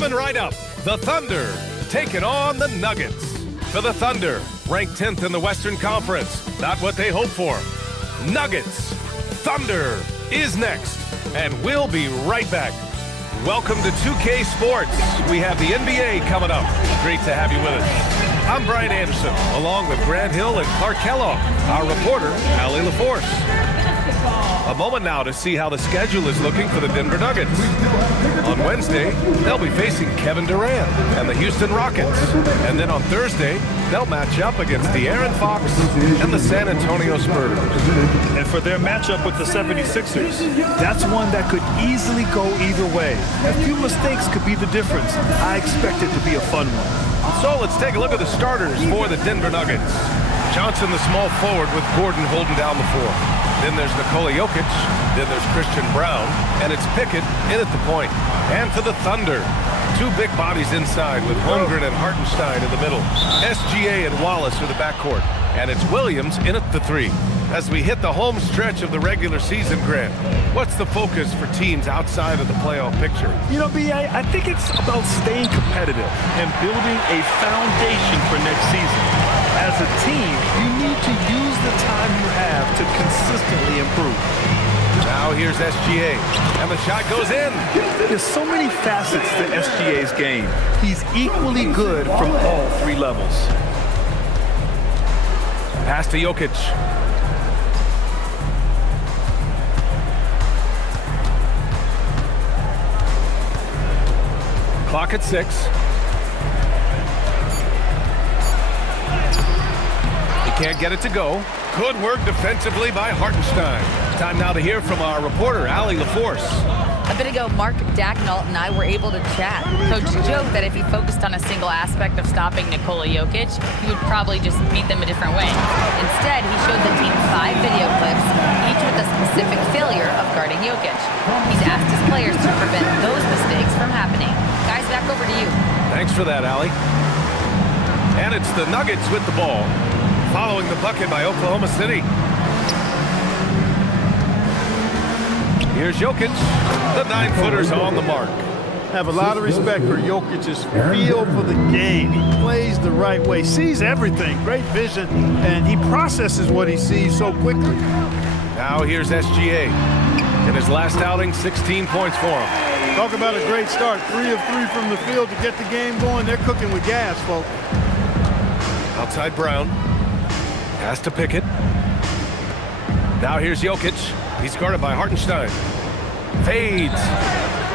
Coming right up, the Thunder taking on the Nuggets. For the Thunder, ranked 10th in the Western Conference. Not what they hoped for. Nuggets. Thunder is next, and we'll be right back. Welcome to 2K Sports. We have the NBA coming up. Great to have you with us. I'm Brian Anderson, along with Grant Hill and Clark Kellogg, our reporter, Allie LaForce. A moment now to see how the schedule is looking for the Denver Nuggets. On Wednesday, they'll be facing Kevin Durant and the Houston Rockets. And then on Thursday, they'll match up against De'Aaron Fox and the San Antonio Spurs. And for their matchup with the 76ers, that's one that could easily go either way. A few mistakes could be the difference. I expect it to be a fun one. So let's take a look at the starters for the Denver Nuggets. Johnson, the small forward, with Gordon holding down the floor. Then there's Nikola Jokic. Then there's Christian Brown. And it's Pickett in at the point. And for the Thunder, two big bodies inside with Holmgren and Hartenstein in the middle. SGA and Wallace are the backcourt. And it's Williams in at the three. As we hit the home stretch of the regular season, Grant, what's the focus for teams outside of the playoff picture? You know, B.A., I think it's about staying competitive and building a foundation for next season. As a team, you need to use the time you have to consistently improve. Now here's SGA, and the shot goes in. There's so many facets to SGA's game. He's equally good from all three levels. Pass to Jokic. Clock at 6. He can't get it to go. Good work defensively by Hartenstein. Time now to hear from our reporter, Allie LaForce. A bit ago, Mark Dacknault and I were able to chat. Coach joked that if he focused on a single aspect of stopping Nikola Jokic, he would probably just beat them a different way. Instead, he showed the team 5 video clips, each with a specific failure of guarding Jokic. He's asked his players to prevent those mistakes from happening. Guys, back over to you. Thanks for that, Allie. And it's the Nuggets with the ball, following the bucket by Oklahoma City. Here's Jokic. The 9-footer's on the mark. Have a lot of respect for Jokic's feel for the game. He plays the right way, sees everything, great vision, and he processes what he sees so quickly. Now here's SGA. In his last outing, 16 points for him. Talk about a great start. 3 of 3 from the field to get the game going. They're cooking with gas, folks. Outside Brown. Pass to Pickett. Now here's Jokic. He's guarded by Hartenstein. Fades.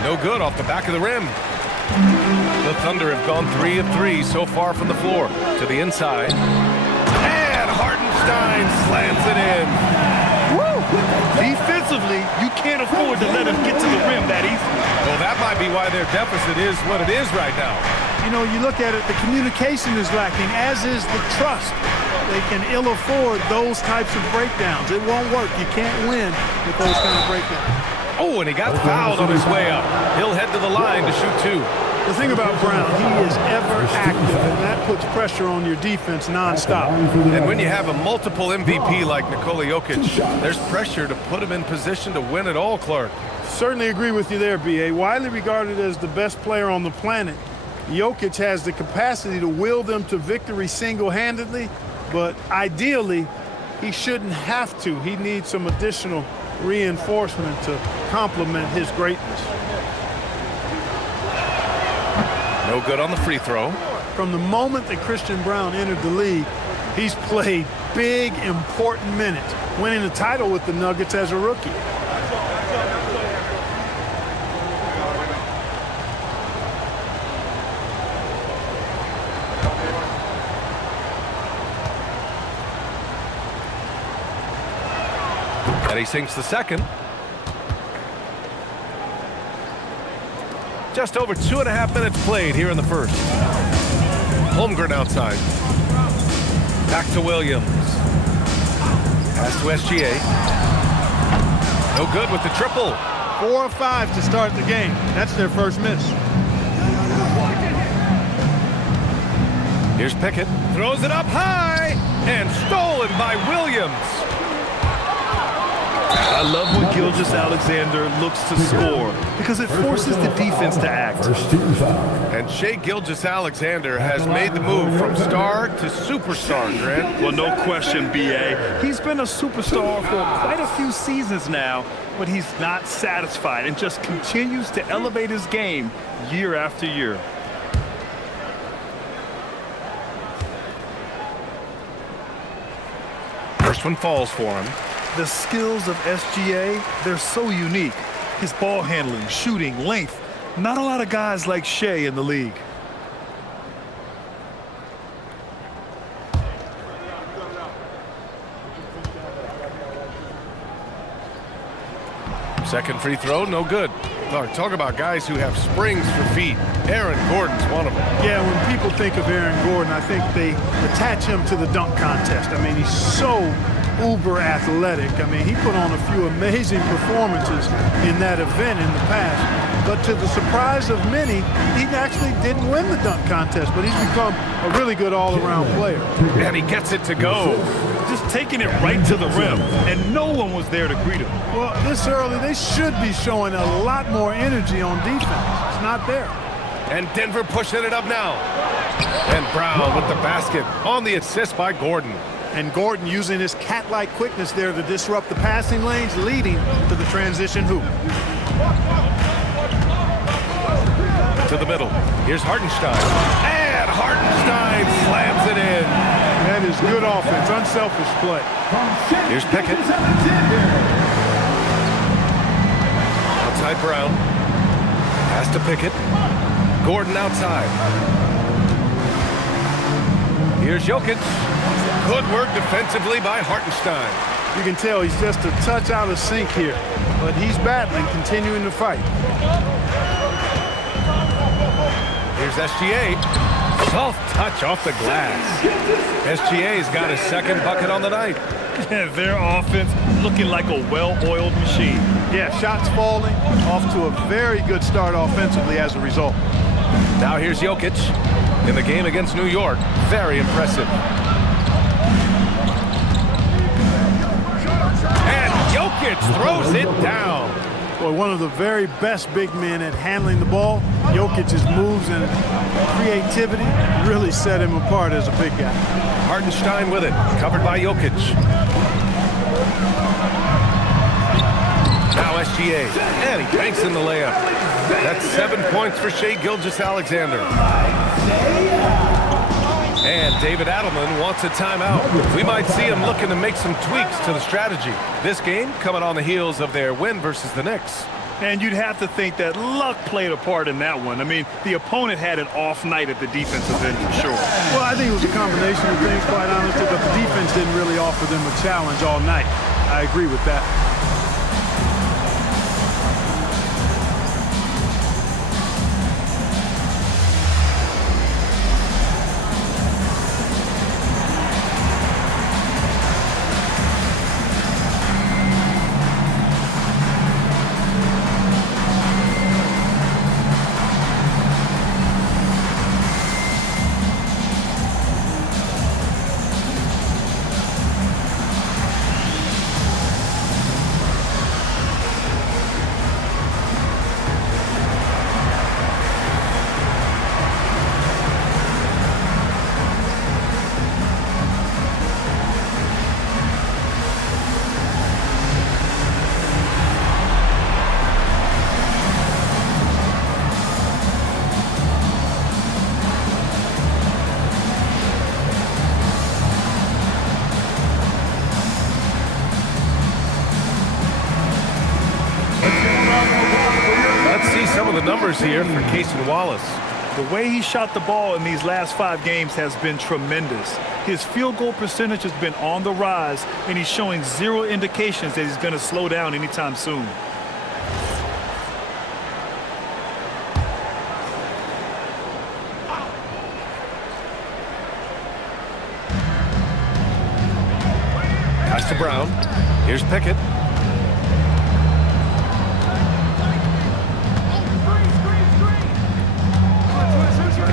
No good off the back of the rim. The Thunder have gone 3 of 3 so far from the floor. To the inside. And Hartenstein slams it in. Woo! Defensively, you can't afford to let him get to the rim that easily. Well, that might be why their deficit is what it is right now. You know, you look at it, the communication is lacking, as is the trust. They can ill afford those types of breakdowns. It won't work. You can't win with those kind of breakdowns. Oh, and he got fouled on his way up. He'll head to the line to shoot 2. The thing about Brown, he is ever active, and that puts pressure on your defense nonstop. And when you have a multiple MVP like Nikola Jokic, there's pressure to put him in position to win it all, Clark. Certainly agree with you there, B.A. Widely regarded as the best player on the planet, Jokic has the capacity to will them to victory single-handedly, but ideally, he shouldn't have to. He needs some additional reinforcement to complement his greatness. No good on the free throw. From the moment that Christian Brown entered the league, he's played big, important minutes, winning the title with the Nuggets as a rookie. And he sinks the second. Just over 2.5 minutes played here in the first. Holmgren outside. Back to Williams. Pass to SGA. No good with the triple. 4 of 5 to start the game. That's their first miss. Here's Pickett. Throws it up high. And stolen by Williams. I love when Gilgeous-Alexander looks to score because it forces the defense to act. And Shai Gilgeous-Alexander has made the move from star to superstar, Grant. Well, no question, B.A. He's been a superstar for quite a few seasons now, but he's not satisfied and just continues to elevate his game year after year. First one falls for him. The skills of SGA, they're so unique. His ball handling, shooting, length. Not a lot of guys like Shai in the league. Second free throw, no good. Look, talk about guys who have springs for feet. Aaron Gordon's one of them. Yeah, when people think of Aaron Gordon, I think they attach him to the dunk contest. I mean, he's so uber athletic. I mean, he put on a few amazing performances in that event in the past. But to the surprise of many, he actually didn't win the dunk contest, but he's become a really good all-around player. And he gets it to go. Just taking it right to the rim, and no one was there to greet him. Well, this early, they should be showing a lot more energy on defense. It's not there. And Denver pushing it up now. And Brown with the basket on the assist by Gordon. And Gordon using his cat-like quickness there to disrupt the passing lanes, leading to the transition hoop. To the middle. Here's Hartenstein. And Hartenstein slams it in. That is good offense, unselfish play. Here's Pickett. Outside Brown. Pass to Pickett. Gordon outside. Here's Jokic. Good work defensively by Hartenstein. You can tell he's just a touch out of sync here, but he's battling, continuing to fight. Here's SGA. Soft touch off the glass. SGA's got his second bucket on the night. Their offense looking like a well-oiled machine. Yeah, shots falling, off to a very good start offensively as a result. Now here's Jokic in the game against New York. Very impressive. And Jokic throws it down. Boy, one of the very best big men at handling the ball. Jokic's moves and creativity really set him apart as a big guy. Hartenstein with it, covered by Jokic. Now SGA, and he banks in the layup. That's 7 points for Shai Gilgeous-Alexander. And David Adelman wants a timeout. We might see him looking to make some tweaks to the strategy. This game coming on the heels of their win versus the Knicks. And you'd have to think that luck played a part in that one. I mean, the opponent had an off night at the defensive end for sure. Well, I think it was a combination of things, quite honestly, but the defense didn't really offer them a challenge all night. I agree with that. Numbers here for Cason Wallace. The way he shot the ball in these last 5 games has been tremendous. His field goal percentage has been on the rise, and he's showing zero indications that he's going to slow down anytime soon. Pass to Brown. Here's Pickett.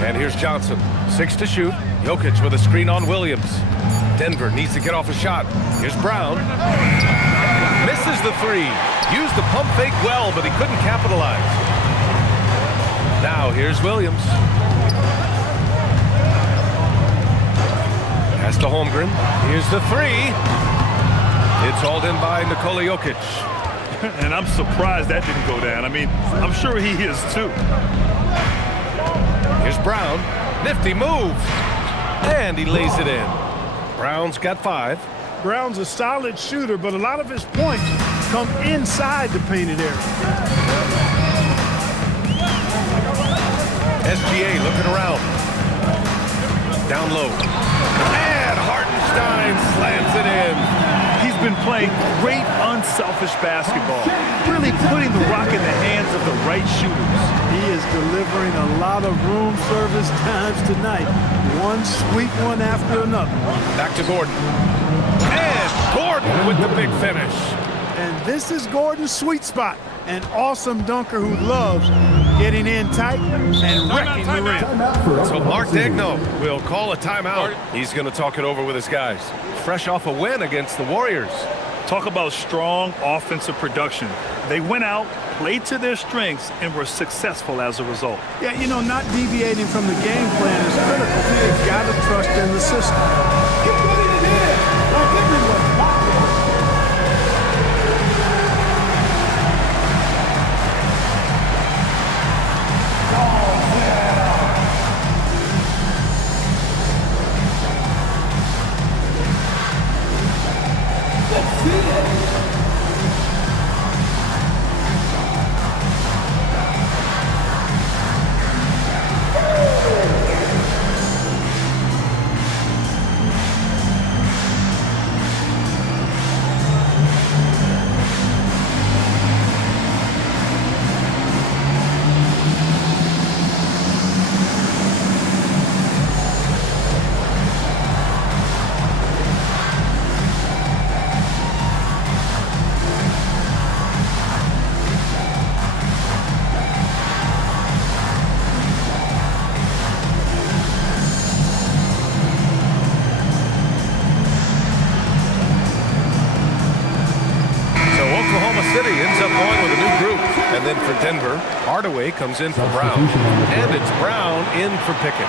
And here's Johnson. 6 to shoot. Jokic with a screen on Williams. Denver needs to get off a shot. Here's Brown. Misses the three. Used the pump fake well, but he couldn't capitalize. Now here's Williams. Pass to Holmgren. Here's the three. It's hauled in by Nikola Jokic. And I'm surprised that didn't go down. I mean, I'm sure he is too. Here's Brown. Nifty move. And he lays it in. Brown's got 5. Brown's a solid shooter, but a lot of his points come inside the painted area. SGA looking around. Down low. And Hartenstein slams it in. He's been playing great unselfish basketball, really putting the rock in the hands of the right shooters. He is delivering a lot of room service times tonight. One sweet one after another. Back to Gordon. And Gordon with the big finish. And this is Gordon's sweet spot. An awesome dunker who loves getting in tight and wrecking the rim. So Mark Daigneault will call a timeout. He's going to talk it over with his guys. Fresh off a win against the Warriors. Talk about strong offensive production. They went out, played to their strengths, and were successful as a result. Yeah, you know, not deviating from the game plan is critical. You've got to trust in the system. Keep putting it in. Don't give me one. Denver. Hardaway comes in for Brown. And it's Brown in for Pickett.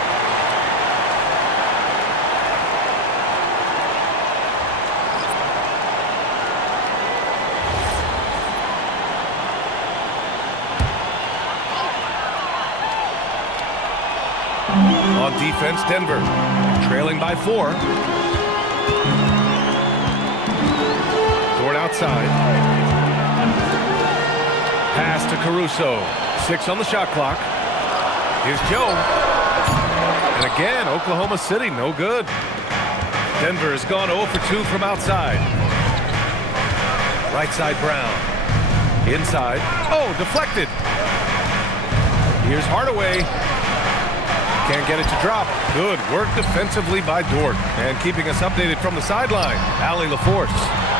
On defense, Denver trailing by 4. Dort outside. Pass to Caruso. 6 on the shot clock. Here's Joe. And again, Oklahoma City, no good. Denver has gone 0 for 2 from outside. Right side, Brown. Inside. Oh, deflected. Here's Hardaway. Can't get it to drop. Good work defensively by Dort. And keeping us updated from the sideline, Allie LaForce.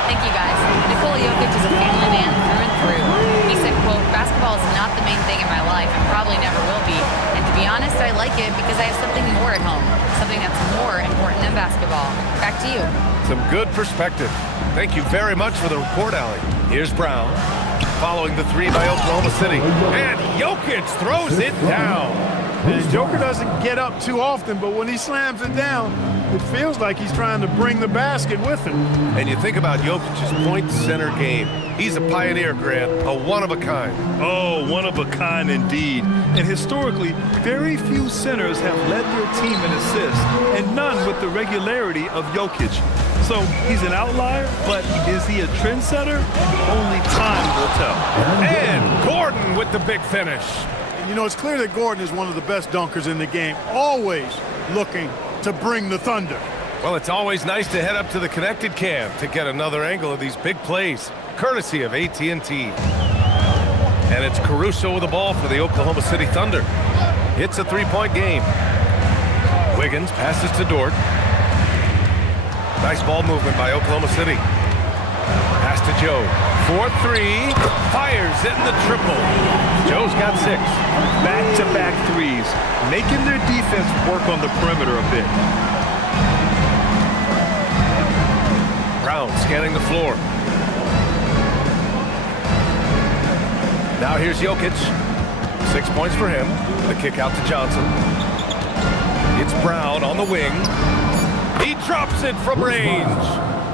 Thank you, guys. Nikola Jokic is a family man through and through. He said, quote, "Basketball is not the main thing in my life and probably never will be. And to be honest, I like it because I have something more at home, something that's more important than basketball." Back to you. Some good perspective. Thank you very much for the report, Allie. Here's Brown. Following the 3 by Oklahoma City. And Jokic throws it down. And Joker doesn't get up too often, but when he slams it down, it feels like he's trying to bring the basket with him. And you think about Jokic's point center game. He's a pioneer, Grant, a one-of-a-kind. Oh, one-of-a-kind indeed. And historically, very few centers have led their team in assists, and none with the regularity of Jokic. So he's an outlier, but is he a trendsetter? Only time will tell. And Gordon with the big finish. You know, it's clear that Gordon is one of the best dunkers in the game, always looking to bring the thunder. Well, it's always nice to head up to the connected cam to get another angle of these big plays, courtesy of AT&T. And it's Caruso with the ball for the Oklahoma City Thunder. It's a 3-point game. Wiggins passes to Dort. Nice ball movement by Oklahoma City. Pass to Joe. 4-3. Fires in the triple. Joe's got 6. Back-to-back threes, making their defense work on the perimeter a bit. Brown scanning the floor. Now here's Jokic. 6 points for him. The kick out to Johnson. It's Brown on the wing. He drops it from range.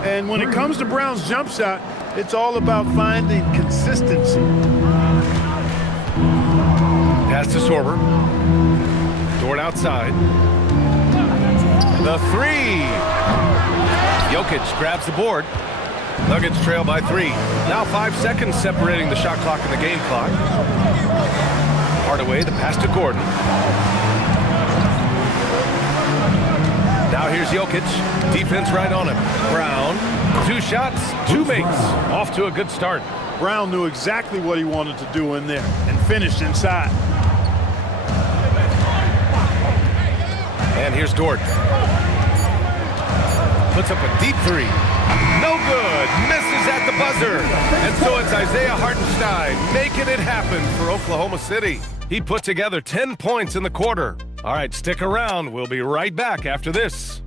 And when it comes to Brown's jump shot, it's all about finding consistency. Pass to Sorber. Dort outside. The three. Jokic grabs the board. Nuggets trail by 3. Now 5 seconds separating the shot clock and the game clock. Hardaway, the pass to Gordon. Now here's Jokic. Defense right on him. Brown, 2 shots, 2 makes. Off to a good start. Brown knew exactly what he wanted to do in there and finished inside. And here's Dort. Puts up a deep 3. No good. Misses at the buzzer. And so it's Isaiah Hartenstein making it happen for Oklahoma City. He put together 10 points in the quarter. All right, stick around. We'll be right back after this.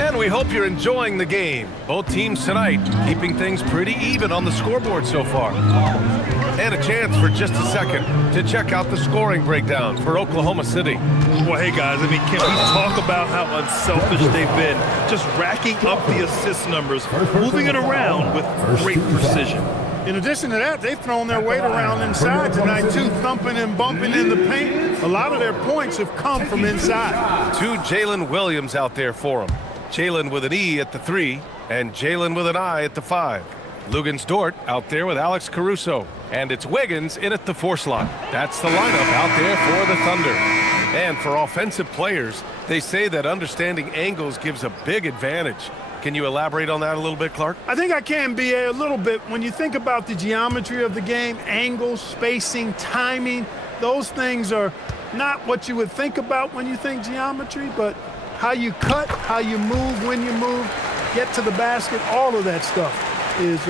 And we hope you're enjoying the game. Both teams tonight keeping things pretty even on the scoreboard so far. And a chance for just a second to check out the scoring breakdown for Oklahoma City. Well, hey, guys, I mean, can we talk about how unselfish they've been? Just racking up the assist numbers, moving it around with great precision. In addition to that, they've thrown their weight around inside tonight, too, thumping and bumping in the paint. A lot of their points have come from inside. 2 Jalen Williams out there for them. Jalen with an E at the 3, and Jalen with an I at the 5. Lugens Dort out there with Alex Caruso, and it's Wiggins in at the 4 slot. That's the lineup out there for the Thunder. And for offensive players, they say that understanding angles gives a big advantage. Can you elaborate on that a little bit, Clark? I think I can, B.A., a little bit. When you think about the geometry of the game, angles, spacing, timing, those things are not what you would think about when you think geometry, but how you cut, how you move, when you move, get to the basket, all of that stuff is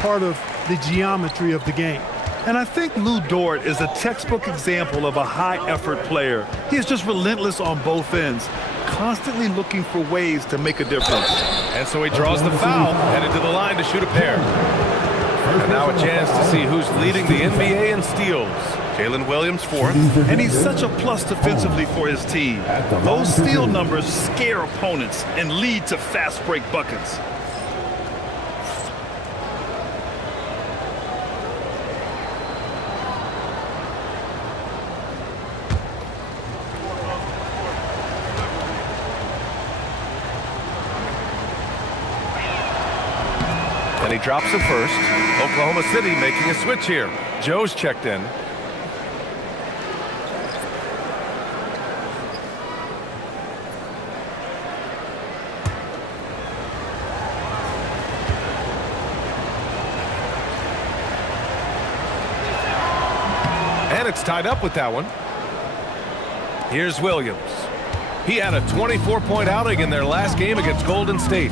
part of the geometry of the game. And I think Lu Dort is a textbook example of a high-effort player. He is just relentless on both ends, constantly looking for ways to make a difference. And so he draws the foul, headed to the line to shoot a pair. And now a chance to see who's leading the NBA in steals. Jalen Williams 4th. And he's such a plus defensively for his team. Those steal numbers scare opponents and lead to fast break buckets. And he drops it first. Oklahoma City making a switch here. Joe's checked in. And it's tied up with that one. Here's Williams. He had a 24-point outing in their last game against Golden State.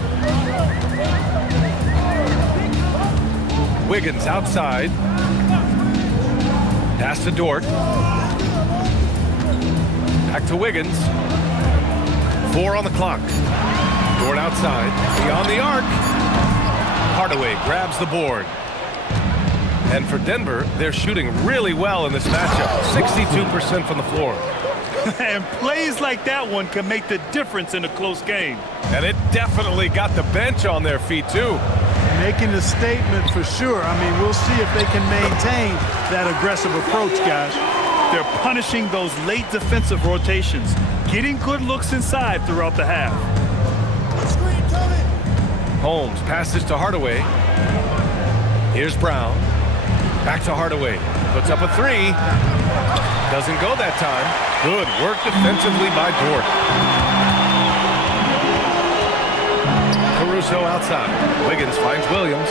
Wiggins outside. Pass to Dort. Back to Wiggins. 4 on the clock. Dort outside. Beyond the arc. Hardaway grabs the board. And for Denver, they're shooting really well in this matchup. 62% from the floor. And plays like that one can make the difference in a close game. And it definitely got the bench on their feet, too. Making a statement for sure. I mean, we'll see if they can maintain that aggressive approach, guys. They're punishing those late defensive rotations, getting good looks inside throughout the half. Holmes passes to Hardaway. Here's Brown. Back to Hardaway. Puts up a 3. Doesn't go that time. Good work defensively by Dort. Caruso outside. Wiggins finds Williams.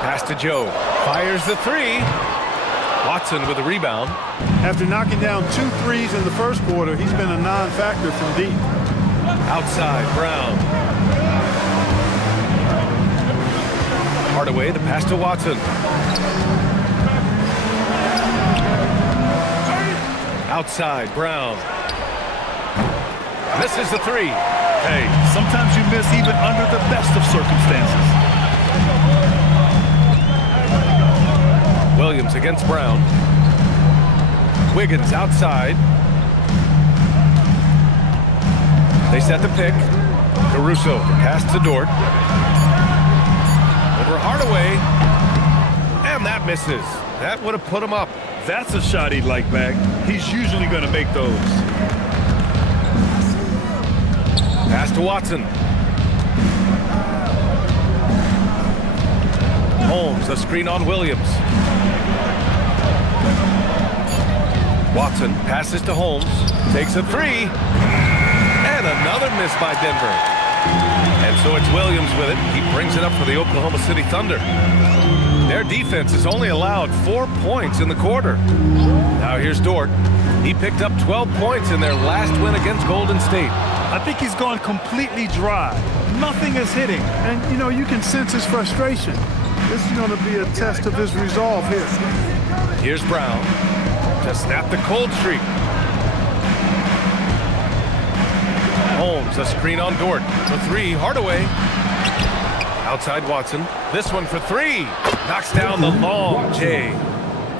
Pass to Joe. Fires the 3. Watch Watson with the rebound. After knocking down 2 threes in the first quarter, he's been a non-factor from deep. Outside, Brown. Hardaway, the pass to Watson. Outside, Brown. Misses the three. Hey, sometimes you miss even under the best of circumstances. Williams against Brown. Wiggins outside. They set the pick. Caruso, the pass to Dort. Over Hardaway. And that misses. That would have put him up. That's a shot he'd like back. He's usually going to make those. Pass to Watson. Holmes, a screen on Williams. Watson passes to Holmes. Takes a three. And another miss by Denver. And so it's Williams with it. He brings it up for the Oklahoma City Thunder. Their defense has only allowed 4 points in the quarter. Now here's Dort. He picked up 12 points in their last win against Golden State. I think he's gone completely dry. Nothing is hitting. And, you know, you can sense his frustration. This is going to be a test of his resolve here. Here's Brown to snap the cold streak. Holmes, a screen on Dort. For three, Hardaway. Outside Watson. This one for three. Knocks down the long J.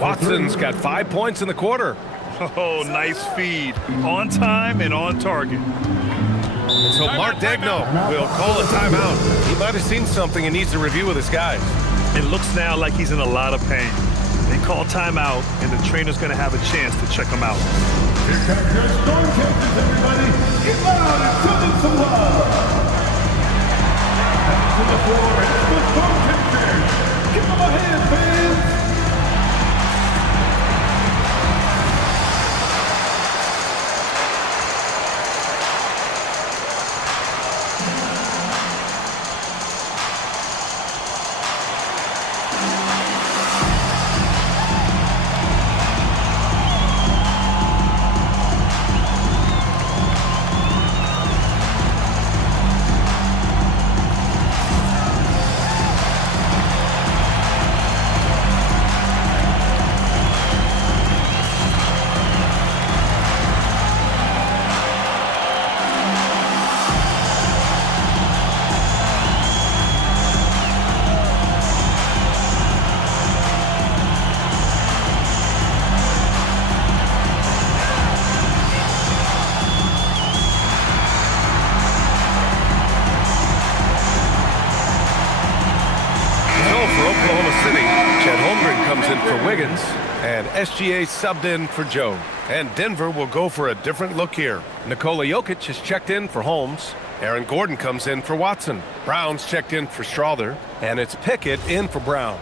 Watson's got 5 points in the quarter. Oh, nice feed. On time and on target. And so Mark Daigneault will call a timeout. He might have seen something and needs to review with his guys. It looks now like he's in a lot of pain. They call timeout, and the trainer's going to have a chance to check him out. Here comes your storm captains, everybody. Get loud and show them some love. Back to the floor, it's the storm captains. Give them a hand, fans. Wiggins, and SGA subbed in for Joe. And Denver will go for a different look here. Nikola Jokic has checked in for Holmes. Aaron Gordon comes in for Watson. Brown's checked in for Strother. And it's Pickett in for Brown.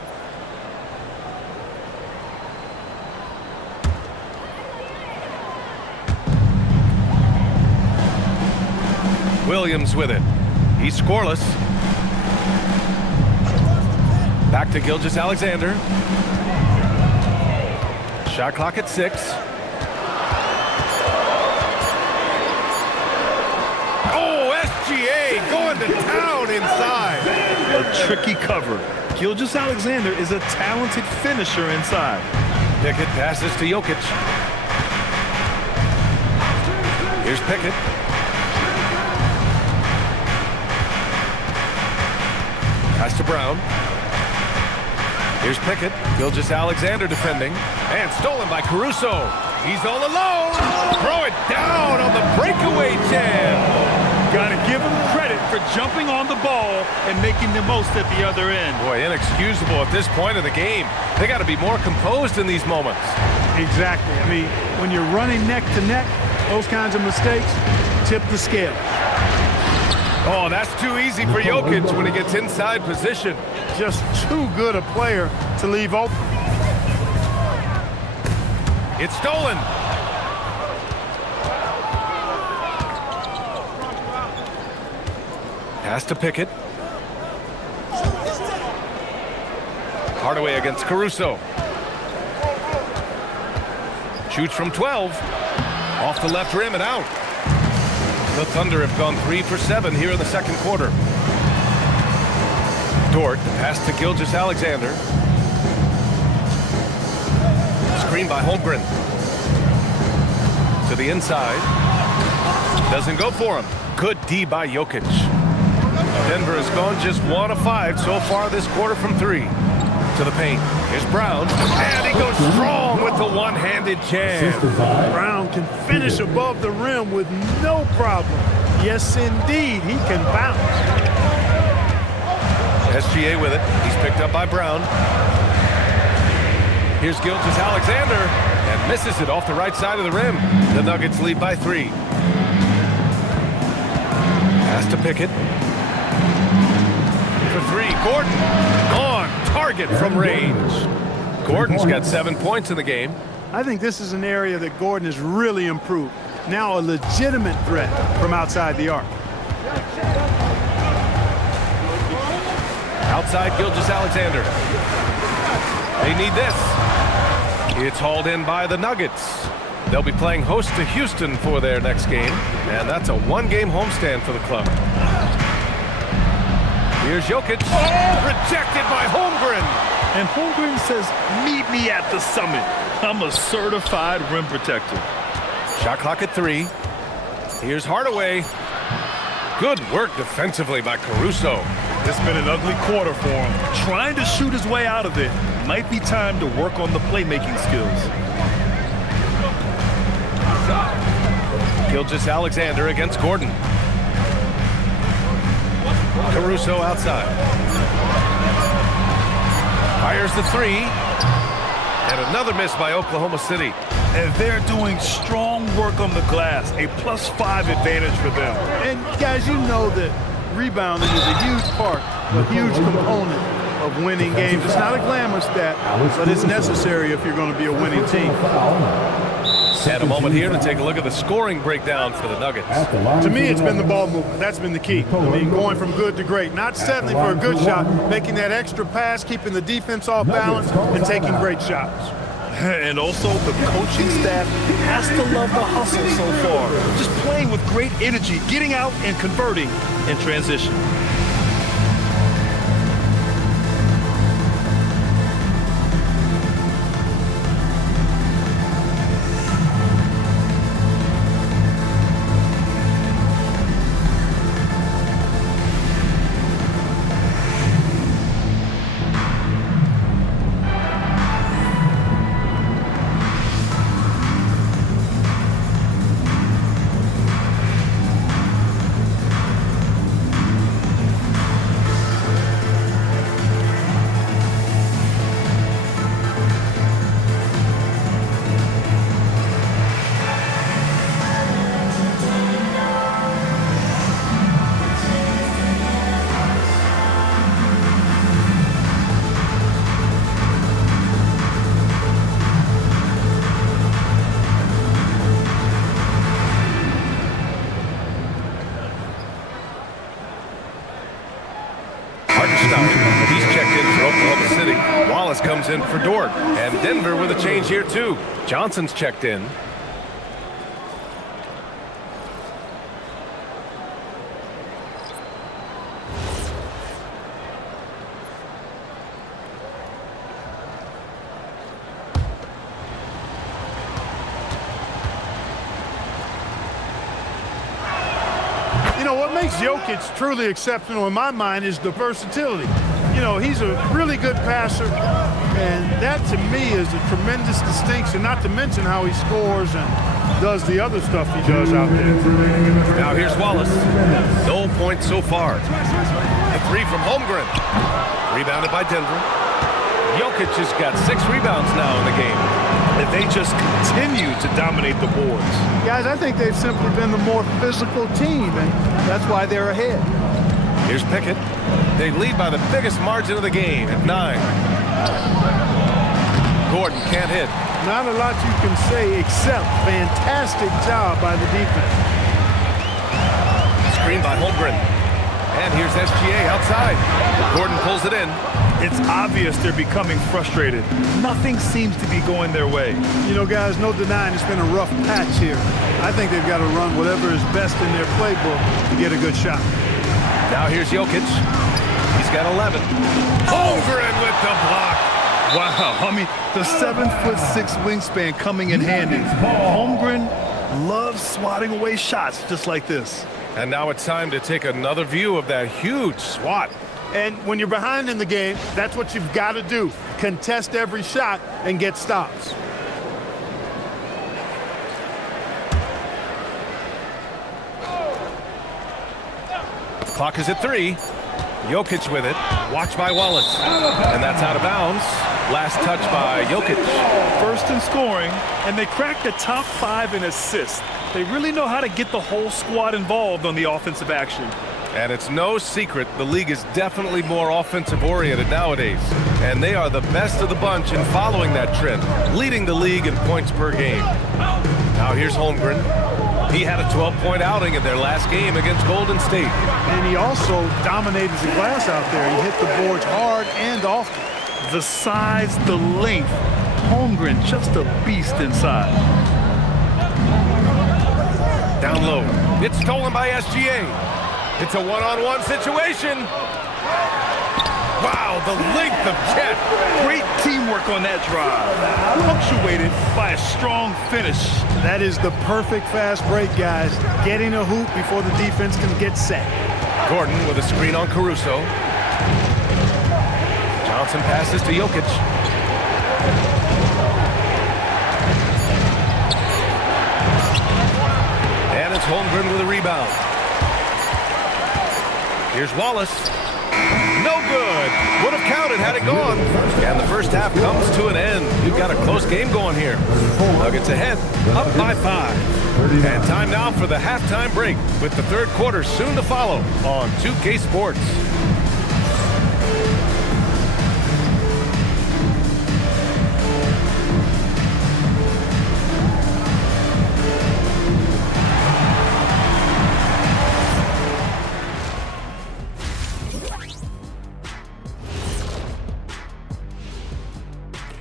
Williams with it. He's scoreless. Back to Gilgeous-Alexander. Shot clock at 6. Oh, SGA going to town inside. A tricky cover. Gilgeous-Alexander is a talented finisher inside. Pickett passes to Jokic. Here's Pickett. Pass to Brown. Here's Pickett. Gilgeous-Alexander defending. And stolen by Caruso. He's all alone. Throw it down on the breakaway jam. Got to give him credit for jumping on the ball and making the most at the other end. Boy, inexcusable at this point of the game. They got to be more composed in these moments. Exactly. I mean, when you're running neck to neck, those kinds of mistakes tip the scale. Oh, that's too easy for Jokic when he gets inside position. Just too good a player to leave open. It's stolen. Pass to Pickett. Hardaway against Caruso. Shoots from 12. Off the left rim and out. The Thunder have gone 3 for 7 here in the second quarter. Dort, pass to Gilgeous-Alexander. Screen by Holmgren. To the inside. Doesn't go for him. Good D by Jokic. Denver has gone just 1 of 5 so far this quarter from 3. To the paint. Here's Brown. And he goes strong with the one-handed jam. Brown can finish above the rim with no problem. Yes, indeed, he can bounce. SGA with it. He's picked up by Brown. Here's Gilgeous-Alexander. And misses it off the right side of the rim. The Nuggets lead by 3. Pass to Pickett. For 3. Gordon on target from range. Gordon's got 7 points in the game. I think this is an area that Gordon has really improved. Now a legitimate threat from outside the arc. Outside Gilgeous-Alexander. They need this. It's hauled in by the Nuggets. They'll be playing host to Houston for their next game, and that's a 1-game homestand for the club. Here's Jokic. Oh, rejected by Holmgren. And Holmgren says, meet me at the summit. I'm a certified rim protector. Shot clock at 3. Here's Hardaway. Good work defensively by Caruso. It's been an ugly quarter for him. Trying to shoot his way out of it. Might be time to work on the playmaking skills. Gilgeous-Alexander against Gordon. Caruso outside. Fires the 3. And another miss by Oklahoma City. And they're doing strong work on the glass. A +5 advantage for them. And guys, you know that rebounding is a huge part, a huge component of winning games. It's not a glamorous stat, but it's necessary if you're going to be a winning team. And a moment here to take a look at the scoring breakdown for the Nuggets. To me, it's been the ball movement. That's been the key. I mean, going from good to great. Not settling for a good shot, making that extra pass, keeping the defense off balance, and taking great shots. And also, the coaching staff has to love the hustle so far. Just playing with great energy, getting out and converting in transition. He's checked in for Oklahoma City. Wallace comes in for Dort. And Denver with a change here, too. Johnson's checked in. You know, what makes Jokic truly exceptional in my mind is the versatility. You know, he's a really good passer, and that to me is a tremendous distinction, not to mention how he scores and does the other stuff he does out there. Now here's Wallace. No points so far. The 3 from Holmgren. Rebounded by Denver. Jokic has got 6 rebounds now in the game. And they just continue to dominate the boards. Guys, I think they've simply been the more physical team, and that's why they're ahead. Here's Pickett. They lead by the biggest margin of the game at 9. Gordon can't hit. Not a lot you can say except fantastic job by the defense. Screen by Holmgren. And here's SGA outside. Gordon pulls it in. It's obvious they're becoming frustrated. Nothing seems to be going their way. You know, guys, no denying it's been a rough patch here. I think they've got to run whatever is best in their playbook to get a good shot. Now here's Jokic. He's got 11. Holmgren with the block. Wow, I mean, the 7'6" wingspan coming in handy. Holmgren loves swatting away shots just like this. And now it's time to take another view of that huge swat. And when you're behind in the game, that's what you've got to do. Contest every shot and get stops. Clock is at 3. Jokic with it. Watch by Wallace. And that's out of bounds. Last touch by Jokic. First in scoring, and they cracked the top 5 in assists. They really know how to get the whole squad involved on the offensive action. And it's no secret the league is definitely more offensive-oriented nowadays. And they are the best of the bunch in following that trend, leading the league in points per game. Now here's Holmgren. He had a 12-point outing in their last game against Golden State. And he also dominated the glass out there. He hit the boards hard and often. The size, the length. Holmgren just a beast inside. Down low. It's stolen by SGA. It's a one-on-one situation. Wow, the length of Chet. Great teamwork on that drive. Punctuated by a strong finish. That is the perfect fast break, guys. Getting a hoop before the defense can get set. Gordon with a screen on Caruso. Johnson passes to Jokic. And it's Holmgren with a rebound. Here's Wallace. No good. Would have counted had it gone. And the first half comes to an end. We've got a close game going here. Nuggets ahead, up by 5. And time now for the halftime break with the third quarter soon to follow on 2K Sports.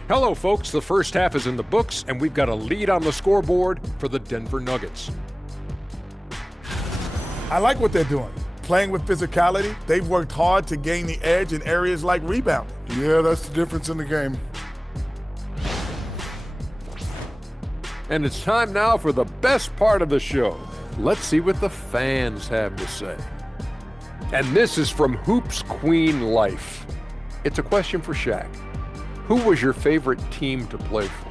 Hello, folks. The first half is in the books, and we've got a lead on the scoreboard for the Denver Nuggets. I like what they're doing. Playing with physicality, they've worked hard to gain the edge in areas like rebounding. Yeah, that's the difference in the game. And it's time now for the best part of the show. Let's see what the fans have to say. And this is from Hoops Queen Life. It's a question for Shaq. Who was your favorite team to play for?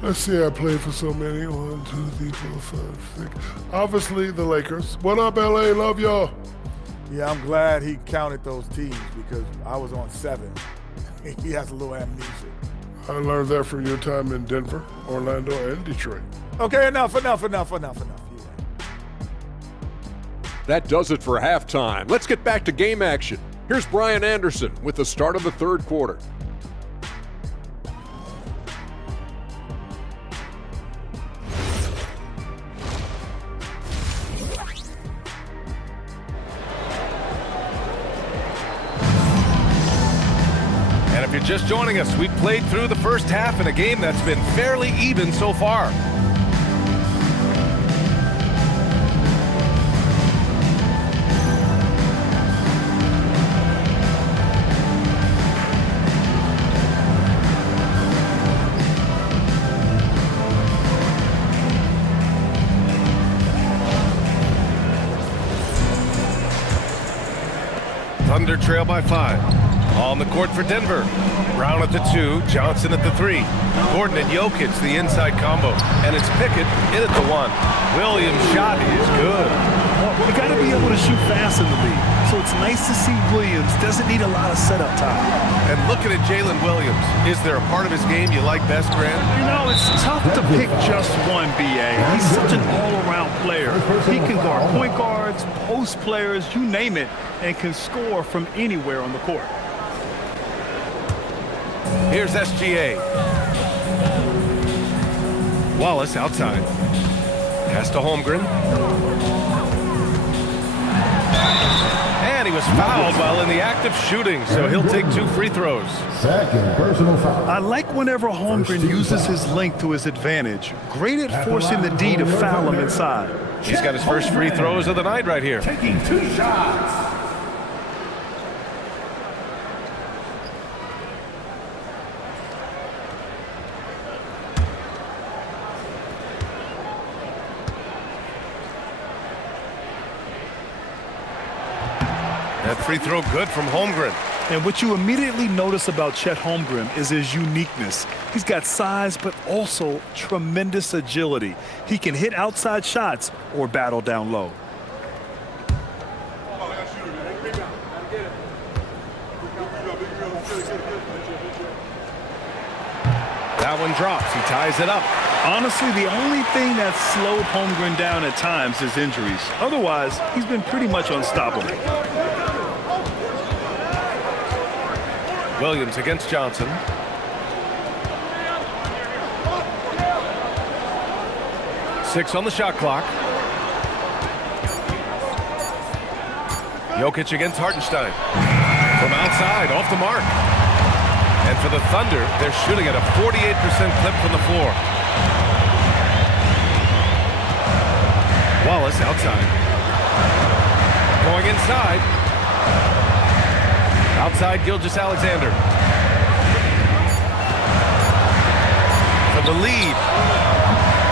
Let's see, I played for so many. 1, 2, 3, 4, 5, 6. Obviously, the Lakers. What up, LA? Love y'all. Yeah, I'm glad he counted those teams because I was on 7. He has a little amnesia. I learned that from your time in Denver, Orlando, and Detroit. Okay, enough. Yeah. That does it for halftime. Let's get back to game action. Here's Brian Anderson with the start of the third quarter. If you're just joining us, we've played through the first half in a game that's been fairly even so far. Thunder trail by 5. On the court for Denver. Brown at the 2, Johnson at the 3. Gordon and Jokic, the inside combo. And it's Pickett in at the 1. Williams' shot is good. You got to be able to shoot fast in the league. So it's nice to see Williams doesn't need a lot of setup time. And looking at Jalen Williams, is there a part of his game you like best, Grant? You know, it's tough to pick just one, BA. He's such an all-around player. He can guard point guards, post players, you name it, and can score from anywhere on the court. Here's SGA. Wallace outside. Pass to Holmgren. And he was fouled while in the act of shooting, so he'll take 2 free throws. Second personal foul. I like whenever Holmgren uses his length to his advantage. Great at forcing the D to foul him inside. He's got his first free throws of the night right here. Taking 2 shots. That free throw good from Holmgren. And what you immediately notice about Chet Holmgren is his uniqueness. He's got size, but also tremendous agility. He can hit outside shots or battle down low. That one drops. He ties it up. Honestly, the only thing that slowed Holmgren down at times is injuries. Otherwise, he's been pretty much unstoppable. Williams against Johnson. Six on the shot clock. Jokic against Hartenstein. From outside, off the mark. And for the Thunder, they're shooting at a 48% clip from the floor. Wallace outside. Going inside. Outside Gilgeous-Alexander. For the lead.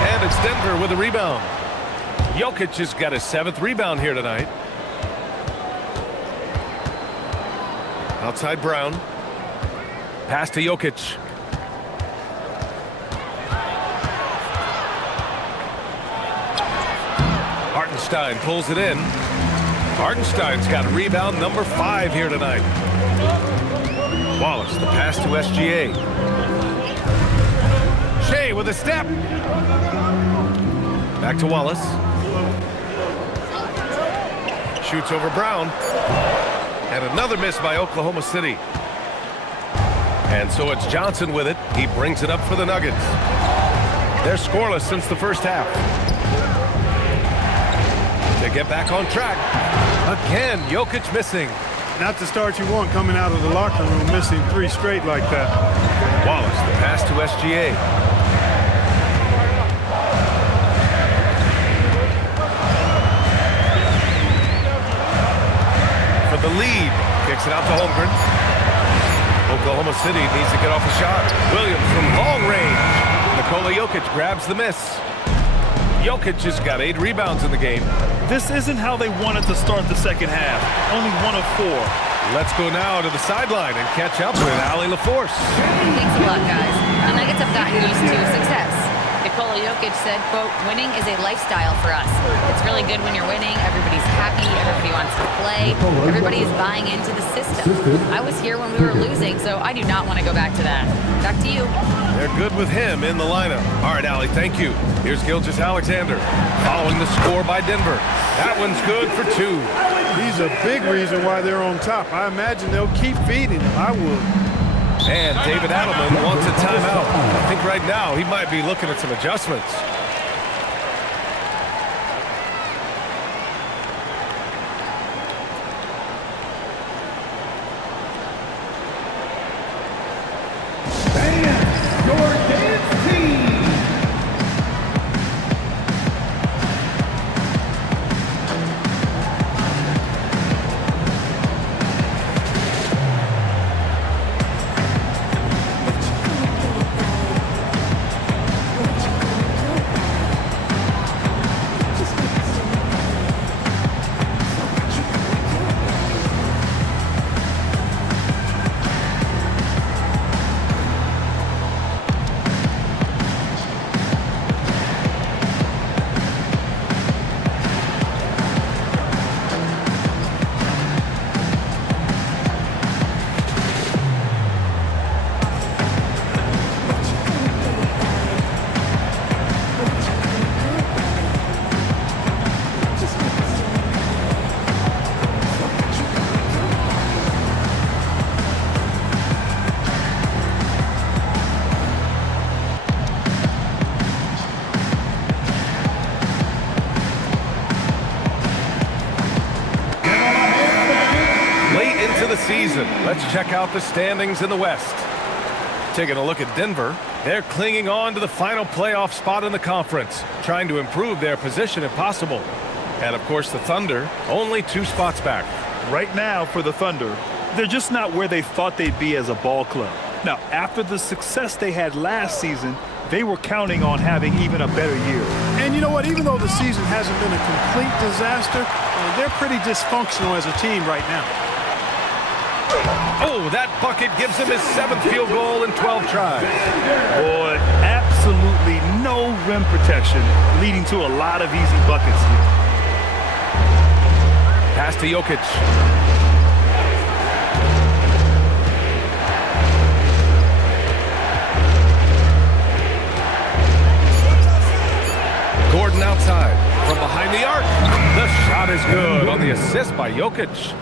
And it's Denver with a rebound. Jokic has got his 7th rebound here tonight. Outside Brown. Pass to Jokic. Hartenstein pulls it in. Hartenstein's got rebound number 5 here tonight. Wallace, the pass to SGA. Shea with a step. Back to Wallace. Shoots over Brown. And another miss by Oklahoma City. And so it's Johnson with it. He brings it up for the Nuggets. They're scoreless since the first half. To get back on track. Again, Jokic missing. Not the start you want coming out of the locker room, missing 3 straight like that. Wallace, the pass to SGA. For the lead. Kicks it out to Holmgren. Oklahoma City needs to get off a shot. Williams from long range. Nikola Jokic grabs the miss. Jokic has got 8 rebounds in the game. This isn't how they wanted to start the second half. Only 1 of 4. Let's go now to the sideline and catch up with Allie LaForce. Thanks a lot, guys. The Nuggets have gotten used to success. Nikola Jokic said, quote, winning is a lifestyle for us. It's really good when you're winning. Everybody's happy. Everybody wants to play. Everybody is buying into the system. I was here when we were losing, so I do not want to go back to that. Back to you. They're good with him in the lineup. All right, Allie, thank you. Here's Gilgeous-Alexander following the score by Denver. That one's good for 2. He's a big reason why they're on top. I imagine they'll keep feeding him. I would. And David Adelman wants a timeout. I think right now he might be looking at some adjustments. season. Let's check out the standings in the West. Taking a look at Denver, they're clinging on to the final playoff spot in the conference, trying to improve their position if possible. And of course the Thunder, only 2 spots back. Right now for the Thunder, they're just not where they thought they'd be as a ball club. Now, after the success they had last season, they were counting on having even a better year. And you know what? Even though the season hasn't been a complete disaster, they're pretty dysfunctional as a team right now. Oh, that bucket gives him his 7th field goal in 12 tries. Boy, absolutely no rim protection, leading to a lot of easy buckets here. Pass to Jokic. Gordon outside from behind the arc. The shot is good on the assist by Jokic.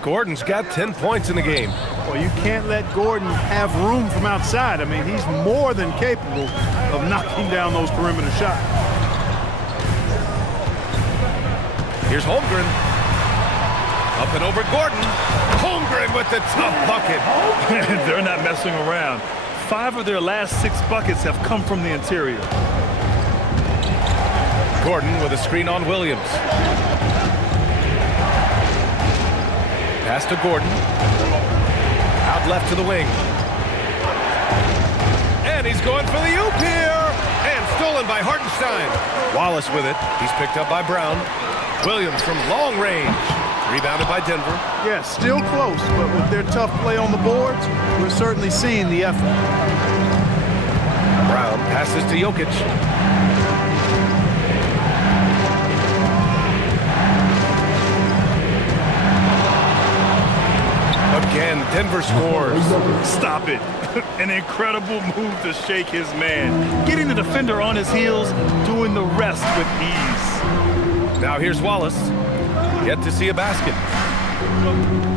Gordon's got 10 points in the game. Well, you can't let Gordon have room from outside. I mean, he's more than capable of knocking down those perimeter shots. Here's Holmgren. Up and over Gordon. Holmgren with the tough bucket. They're not messing around. 5 of their last 6 buckets have come from the interior. Gordon with a screen on Williams. Pass to Gordon. Out left to the wing. And he's going for the oop here. And stolen by Hartenstein. Wallace with it. He's picked up by Brown. Williams from long range. Rebounded by Denver. Yeah, still close, but with their tough play on the boards, we're certainly seeing the effort. Brown passes to Jokic. Again, Denver scores. Stop it. An incredible move to shake his man. Getting the defender on his heels, doing the rest with ease. Now here's Wallace. Yet to see a basket.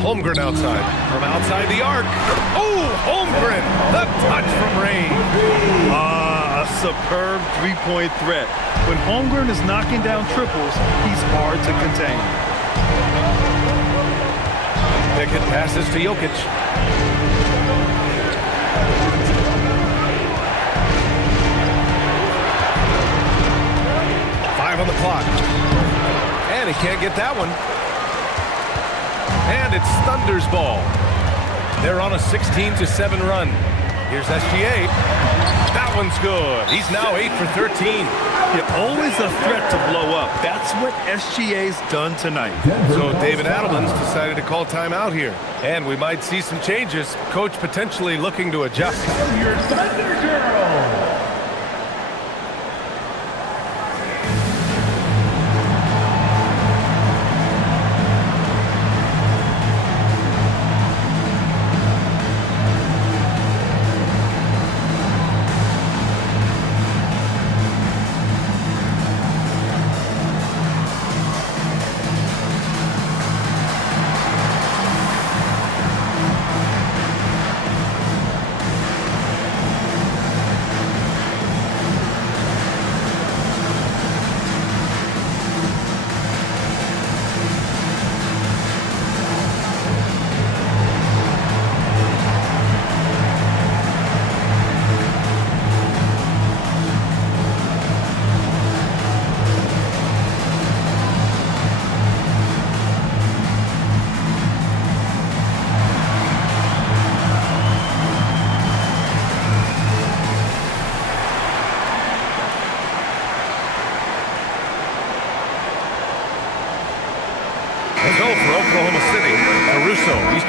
Holmgren outside. From outside the arc. Oh, Holmgren. The touch from range. A superb three-point threat. When Holmgren is knocking down triples, he's hard to contain. Pickett passes to Jokic. Five on the clock. And he can't get that one. And it's Thunder's ball. They're on a 16-7 run. Here's SGA. That one's good. He's now 8 for 13. You're always a threat to blow up. That's what SGA's done tonight. So David Adelman's decided to call timeout here. And we might see some changes. Coach potentially looking to adjust. Your Thunder Girl.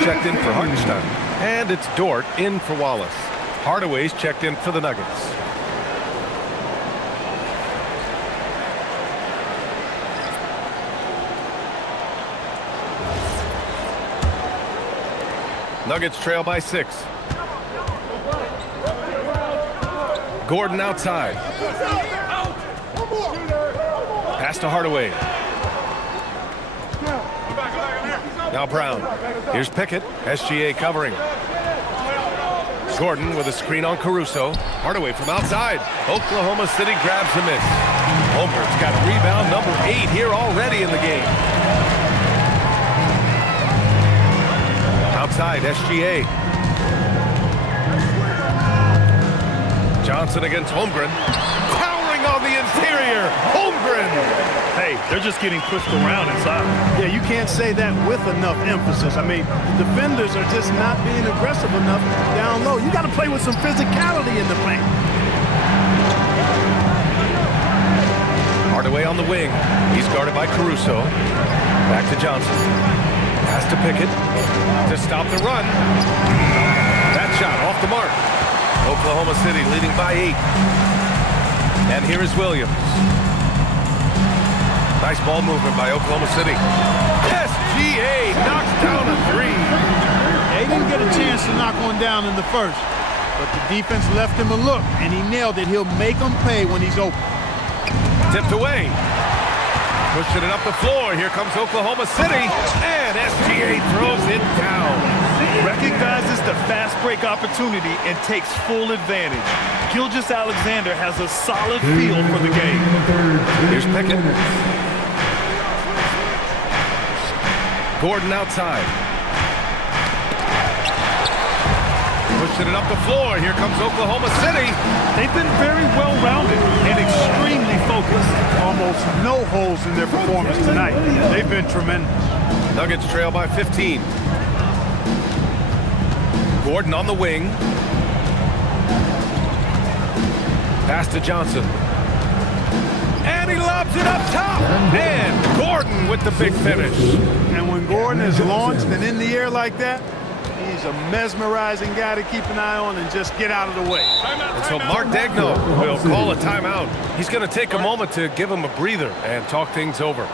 Checked in for Hartenstein. And it's Dort in for Wallace. Hardaway's checked in for the Nuggets. Nuggets trail by 6. Gordon outside. Pass to Hardaway. Now Brown. Here's Pickett. SGA covering. Gordon with a screen on Caruso. Hardaway from outside. Oklahoma City grabs the miss. Holmgren's got rebound number 8 here already in the game. outside, SGA. Johnson against Holmgren. Towering on the interior, Holmgren. Hey, they're just getting pushed around inside. Yeah, you can't say that with enough emphasis. I mean, the defenders are just not being aggressive enough down low. You got to play with some physicality in the paint. Hardaway on the wing. He's guarded by Caruso. Back to Johnson. Pass to Pickett to stop the run. That shot off the mark. Oklahoma City leading by 8. And here is Williams. Nice ball movement by Oklahoma City. SGA knocks down a 3. They didn't get a chance to knock one down in the first, but the defense left him a look, and he nailed it. He'll make them pay when he's open. Tipped away. Pushing it up the floor. Here comes Oklahoma City, and SGA throws it down. Recognizes the fast break opportunity and takes full advantage. Gilgeous-Alexander has a solid feel for the game. Here's Pickett. Gordon outside. Pushing it up the floor. Here comes Oklahoma City. They've been very well-rounded and extremely focused. Almost no holes in their performance tonight. They've been tremendous. Nuggets trail by 15. Gordon on the wing. Pass to Johnson. And he lobs it up top. And Gordon with the big finish. And when Gordon is launched and in the air like that, he's a mesmerizing guy to keep an eye on and just get out of the way. And so Mark Daigneault will call a timeout. He's going to take a moment to give him a breather and talk things over.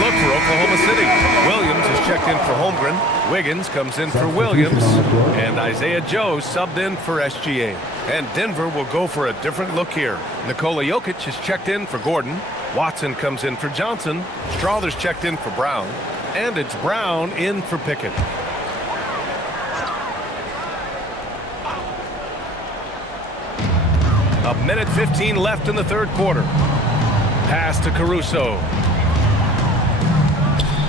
Look for Oklahoma City. Williams is checked in for Holmgren. Wiggins comes in for Williams. And Isaiah Joe subbed in for SGA. And Denver will go for a different look here. Nikola Jokic is checked in for Gordon. Watson comes in for Johnson. Strawther's checked in for Brown. And it's Brown in for Pickett. A minute 15 left in the third quarter. Pass to Caruso.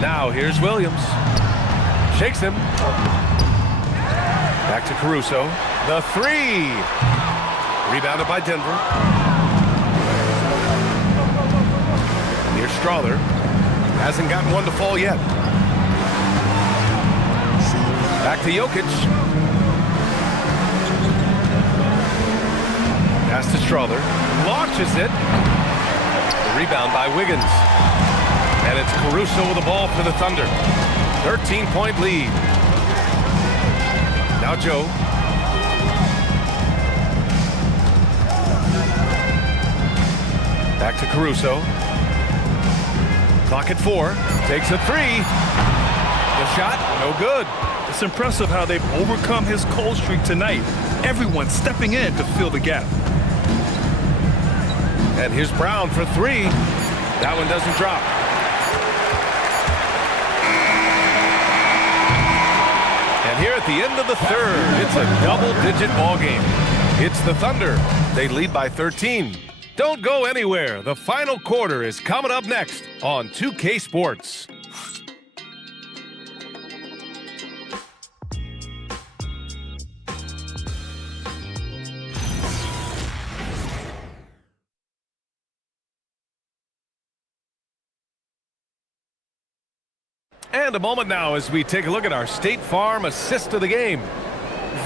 Now here's Williams. Shakes him. Back to Caruso. The three. Rebounded by Denver. Here's Strawther. Hasn't gotten one to fall yet. Back to Jokic. Pass to Strawther. Launches it. The rebound by Wiggins. And it's Caruso with the ball for the Thunder. 13-point lead. Now Joe. Back to Caruso. Clock at 4. Takes a three. The shot, no good. It's impressive how they've overcome his cold streak tonight. Everyone stepping in to fill the gap. And here's Brown for three. That one doesn't drop. And here at the end of the third, it's a double-digit ball game. It's the Thunder. They lead by 13. Don't go anywhere. The final quarter is coming up next on 2K Sports. And a moment now as we take a look at our State Farm assist of the game.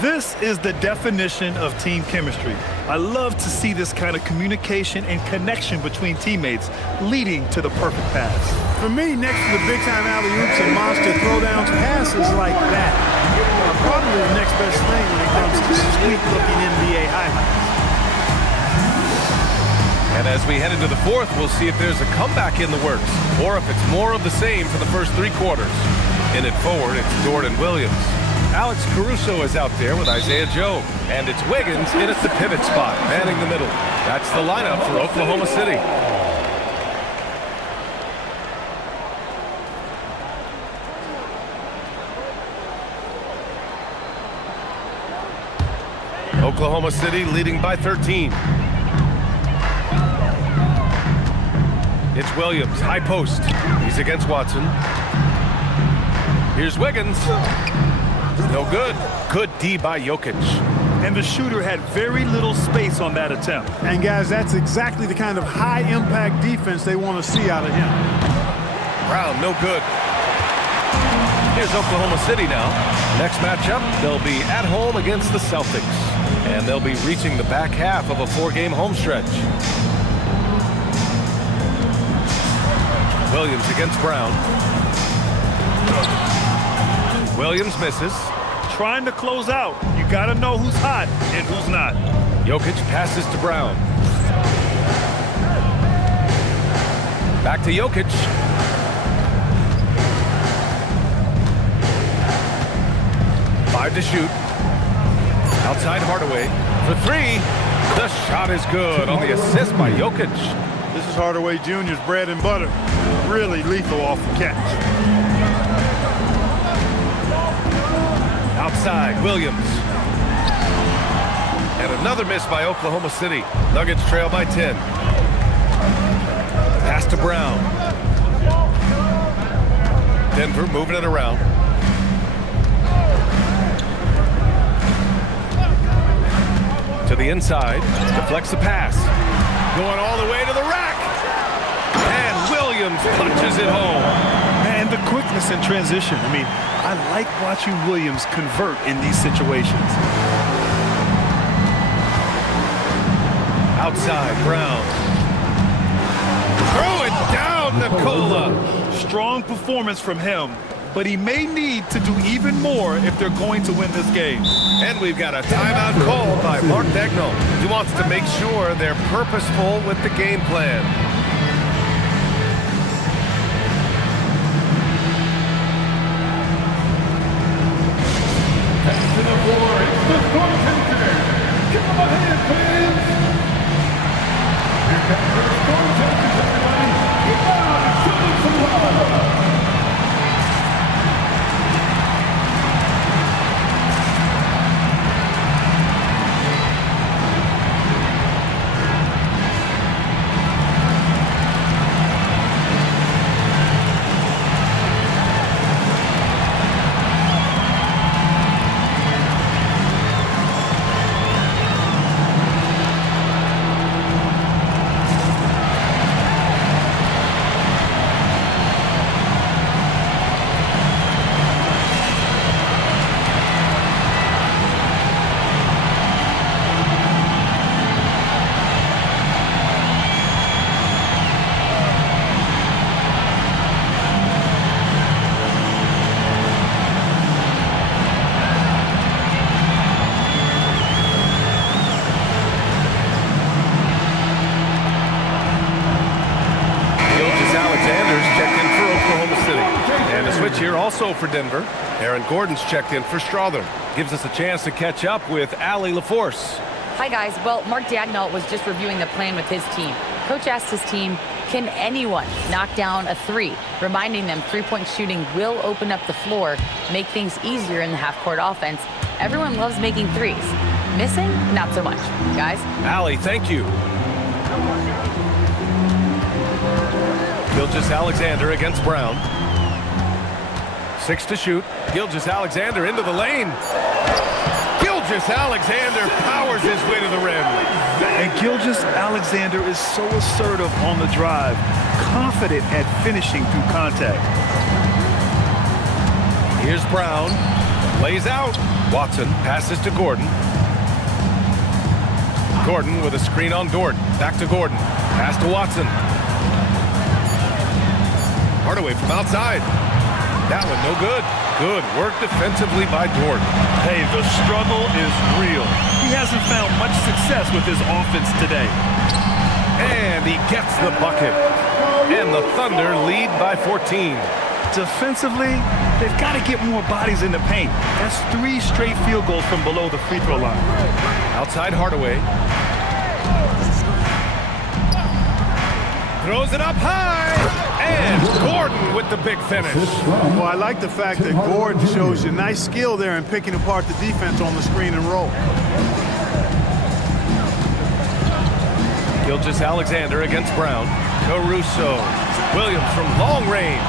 This is the definition of team chemistry. I love to see this kind of communication and connection between teammates leading to the perfect pass. For me, next to the big-time alley-oops and monster throwdowns, passes like that are probably the next best thing when it comes to sweet-looking NBA highlights. And as we head into the fourth, we'll see if there's a comeback in the works or if it's more of the same for the first three quarters. In it forward, it's Jordan Williams. Alex Caruso is out there with Isaiah Joe. And it's Wiggins in at the pivot spot, manning the middle. That's the lineup for Oklahoma City. Oklahoma City leading by 13. It's Williams, high post. He's against Watson. Here's Wiggins. No good. Good D by Jokic. And the shooter had very little space on that attempt. And guys, that's exactly the kind of high-impact defense they want to see out of him. Brown, no good. Here's Oklahoma City now. Next matchup, they'll be at home against the Celtics. And they'll be reaching the back half of a 4-game home stretch. Williams against Brown. Williams misses. Trying to close out. You got to know who's hot and who's not. Jokic passes to Brown. Back to Jokic. Five to shoot. Outside Hardaway for three. The shot is good on the assist by Jokic. This is Hardaway Jr.'s bread and butter. Really lethal off the catch. Outside, Williams. And another miss by Oklahoma City. Nuggets trail by 10. Pass to Brown. Denver moving it around. To the inside. Deflects the pass. Going all the way to the rack. And Williams punches it home. And the quickness in transition. I mean, I like watching Williams convert in these situations. Outside, Brown. Throw it down, Nikola. Strong performance from him, but he may need to do even more if they're going to win this game. And we've got a timeout called by Mark Daigneault. He wants to make sure they're purposeful with the game plan. To the floor, it's the Storm Chasers. Come on in, fans. Here comes the Storm Chasers, everybody. Come on, show them some love. Here also for Denver. Aaron Gordon's checked in for Strawther. Gives us a chance to catch up with Allie LaForce. Hi, guys. Well, Mark Daigneault was just reviewing the plan with his team. Coach asked his team, can anyone knock down a three? Reminding them three-point shooting will open up the floor, make things easier in the half-court offense. Everyone loves making threes. Missing? Not so much. Guys? Allie, thank you. Gilgeous-Alexander against Brown. 6 to shoot. Gilgeous-Alexander into the lane. Gilgeous-Alexander powers his way to the rim. And Gilgeous-Alexander is so assertive on the drive, confident at finishing through contact. Here's Brown. Lays out. Watson passes to Gordon. Gordon with a screen on Dort. Back to Gordon. Pass to Watson. Hardaway from outside. That one no good. Good work defensively by Dort. Hey, the struggle is real. He hasn't found much success with his offense today. And he gets the bucket. And the Thunder lead by 14. Defensively, they've got to get more bodies in the paint. That's 3 straight field goals from below the free throw line. Outside Hardaway. Throws it up high. And Gordon with the big finish. Well, I like the fact that Gordon shows you nice skill there in picking apart the defense on the screen and roll. Gilgeous-Alexander against Brown. Caruso. Williams from long range.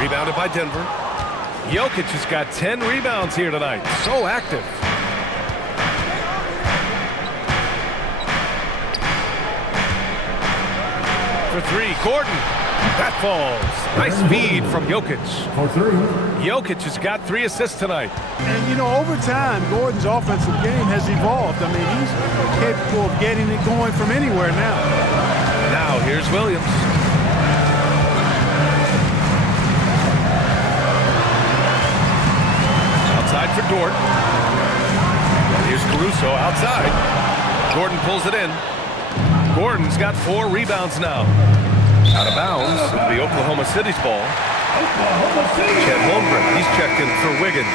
Rebounded by Denver. Jokic has got 10 rebounds here tonight. So active. For 3, Gordon. That falls. Nice feed from Jokic. Jokic has got 3 assists tonight. And, you know, over time, Gordon's offensive game has evolved. I mean, he's capable of getting it going from anywhere now. Now, here's Williams. Outside for Dort. And here's Caruso outside. Gordon pulls it in. Gordon's got 4 rebounds now. Out of bounds, it'll be Oklahoma City's ball. Chet Holmgren, he's checked in for Wiggins.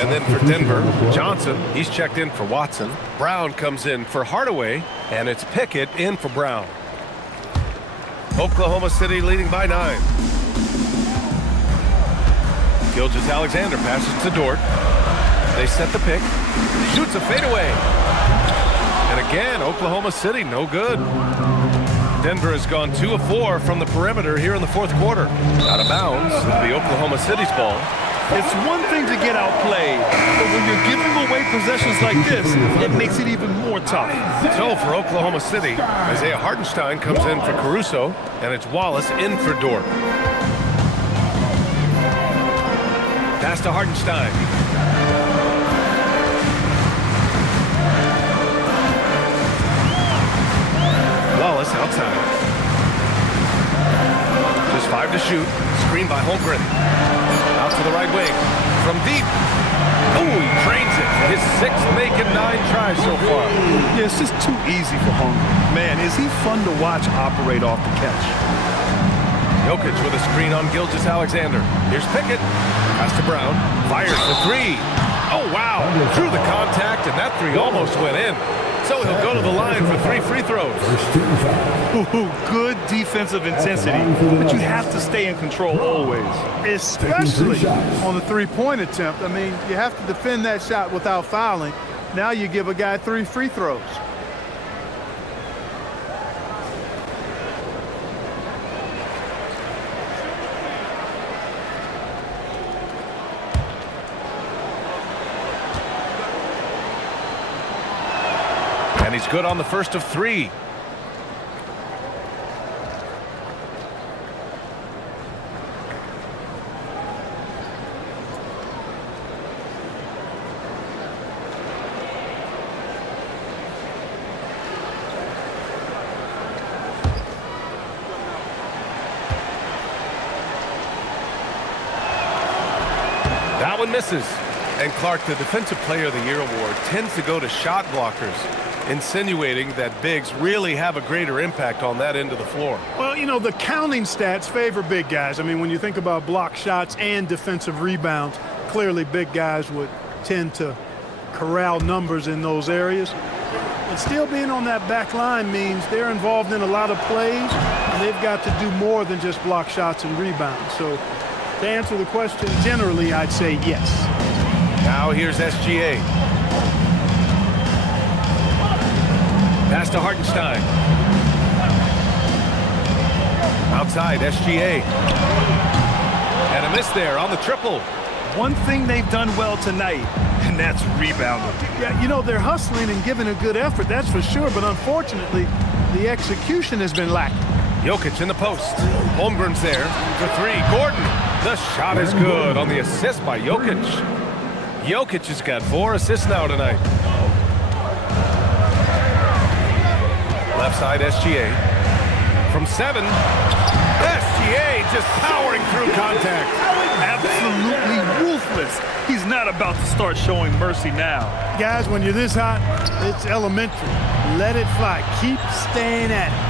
And then for Denver, Johnson, he's checked in for Watson. Brown comes in for Hardaway, and it's Pickett in for Brown. Oklahoma City leading by 9. Gilgeous-Alexander passes to Dort. They set the pick. Shoots a fadeaway. And again, Oklahoma City, no good. Denver has gone 2 of 4 from the perimeter here in the 4th quarter. Out of bounds, it'll be Oklahoma City's ball. It's one thing to get outplayed, but when you're giving away possessions like this, it makes it even more tough. So for Oklahoma City, Isaiah Hartenstein comes in for Caruso, and it's Wallace in for Dort. Pass to Hartenstein. Wallace outside. Just 5 to shoot. Screen by Holmgren. Out to the right wing. From deep. Oh, he drains it. His 6th make and 9 tries so far. Yeah, it's just too easy for Holmgren. Man, is he fun to watch operate off the catch. Jokic with a screen on Gilgeous-Alexander. Here's Pickett. Pass to Brown. Fires for 3. Oh, wow. Through the contact, and that 3 almost went in. So he'll go to the line for 3 free throws. Ooh, good defensive intensity, but you have to stay in control always. Especially on the 3-point attempt. I mean, you have to defend that shot without fouling. Now you give a guy 3 free throws. And he's good on the first of 3. That one misses. And Clark, the Defensive Player of the Year award tends to go to shot blockers, insinuating that bigs really have a greater impact on that end of the floor. Well, you know, the counting stats favor big guys. I mean, when you think about block shots and defensive rebounds, clearly big guys would tend to corral numbers in those areas. But still being on that back line means they're involved in a lot of plays, and they've got to do more than just block shots and rebounds. So to answer the question, generally, I'd say yes. Now here's SGA. Pass to Hartenstein. Outside, SGA. And a miss there on the triple. One thing they've done well tonight, and that's rebounding. Yeah, you know, they're hustling and giving a good effort, that's for sure, but unfortunately, the execution has been lacking. Jokic in the post. Holmgren's there for three. Gordon, the shot is good on the assist by Jokic. Jokic has got 4 assists now tonight. Left side, SGA. From 7, SGA just powering through contact. Absolutely ruthless. He's not about to start showing mercy now. Guys, when you're this hot, it's elementary. Let it fly. Keep staying at it.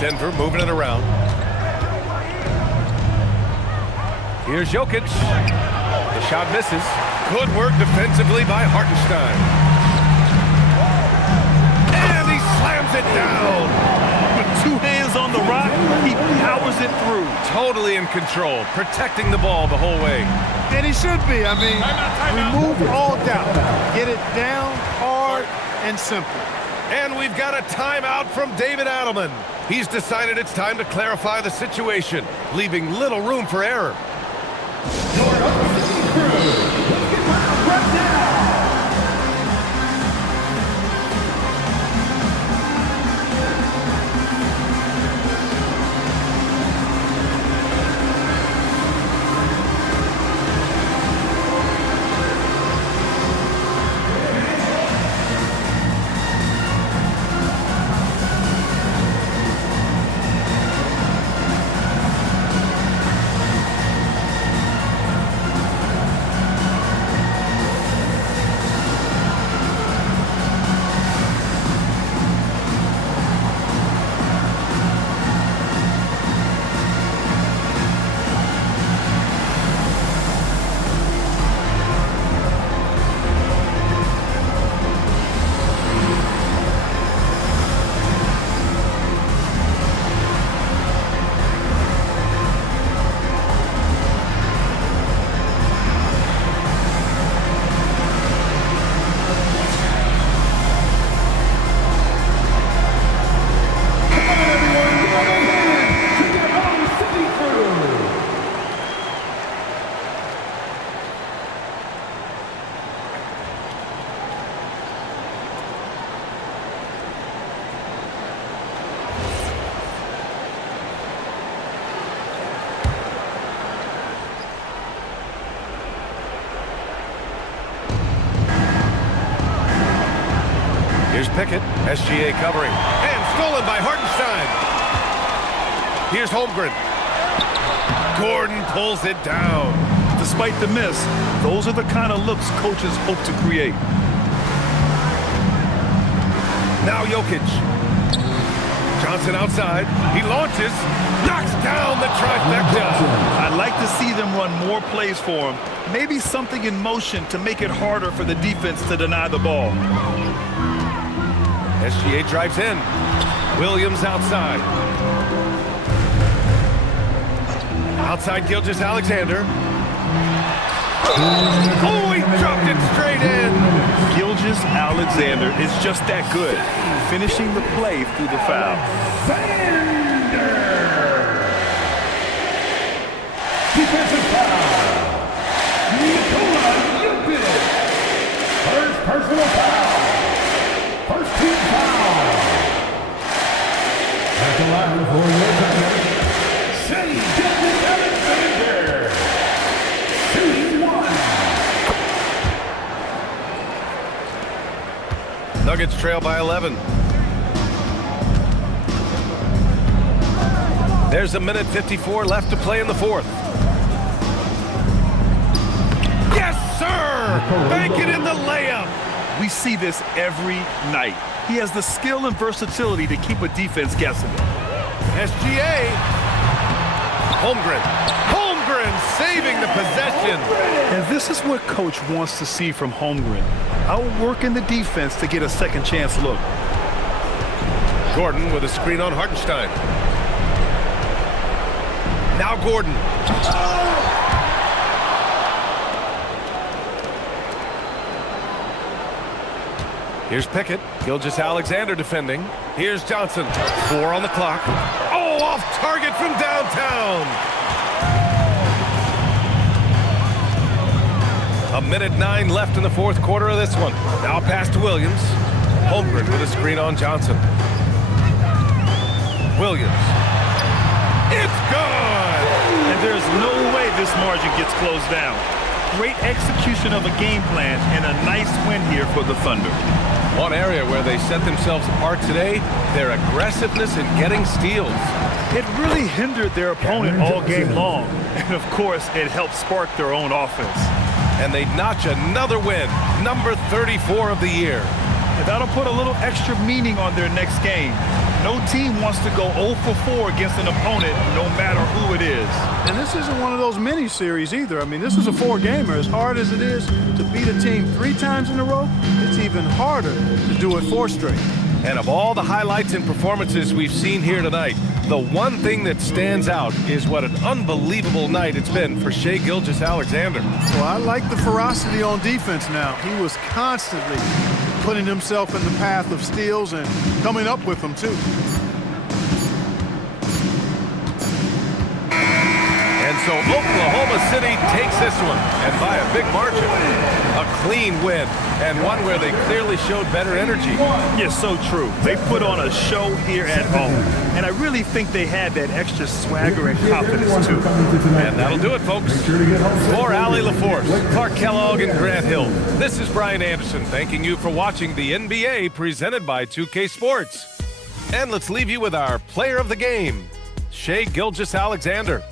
Denver moving it around. Here's Jokic. The shot misses. Good work defensively by Hartenstein. And he slams it down. With 2 hands on the rock, he powers it through. Totally in control, protecting the ball the whole way. And he should be. I mean, remove all doubt. Get it down, hard, and simple. And we've got a timeout from David Adelman. He's decided it's time to clarify the situation, leaving little room for error. Here's Pickett, SGA covering, and stolen by Hartenstein. Here's Holmgren. Gordon pulls it down. Despite the miss, those are the kind of looks coaches hope to create. Now Jokic. Johnson outside. He launches, knocks down the trifecta. I'd like to see them run more plays for him. Maybe something in motion to make it harder for the defense to deny the ball. SGA drives in. Williams outside. Outside Gilgeous-Alexander. Oh, he dropped it straight in. Gilgeous-Alexander is just that good, finishing the play through the foul. Defensive foul. First personal foul. First team foul. At the line for your second, Gilgeous-Alexander. Shooting 1. Nuggets trail by 11. There's a minute 54 left to play in the fourth. Yes, sir! Bank it in the layup. We see this every night. He has the skill and versatility to keep a defense guessing. SGA. Holmgren. Holmgren saving the possession. And this is what coach wants to see from Holmgren. Outworking the defense to get a second chance look. Gordon with a screen on Hartenstein. Now Gordon. Here's Pickett. Gilgeous-Alexander defending. Here's Johnson. 4 on the clock. Oh, Oh, off target from downtown. 1:09 left in the fourth quarter of this one. Now pass to Williams. Holmgren with a screen on Johnson. Williams. It's good! And there's no way this margin gets closed down. Great execution of a game plan and a nice win here for the Thunder. One area where they set themselves apart today, their aggressiveness in getting steals. It really hindered their opponent all game long. And of course, it helped spark their own offense. And they notch another win, number 34 of the year. And that'll put a little extra meaning on their next game. No team wants to go 0 for 4 against an opponent, no matter who it is. And this isn't one of those mini-series either. I mean, this is a 4-gamer. As hard as it is to beat a team 3 times in a row, it's even harder to do it 4 straight. And of all the highlights and performances we've seen here tonight, the one thing that stands out is what an unbelievable night it's been for Shai Gilgeous-Alexander. Well, I like the ferocity on defense now. He was constantly putting himself in the path of steals and coming up with them, too. And so Oklahoma City takes this one, and by a big margin. A clean win, and one where they clearly showed better energy. Yes, so true. They put on a show here at home, and I really think they had that extra swagger and confidence, too. And that'll do it, folks. For Allie LaForce, Clark Kellogg, and Grant Hill, this is Brian Anderson thanking you for watching the NBA presented by 2K Sports. And let's leave you with our player of the game, Shai Gilgeous-Alexander.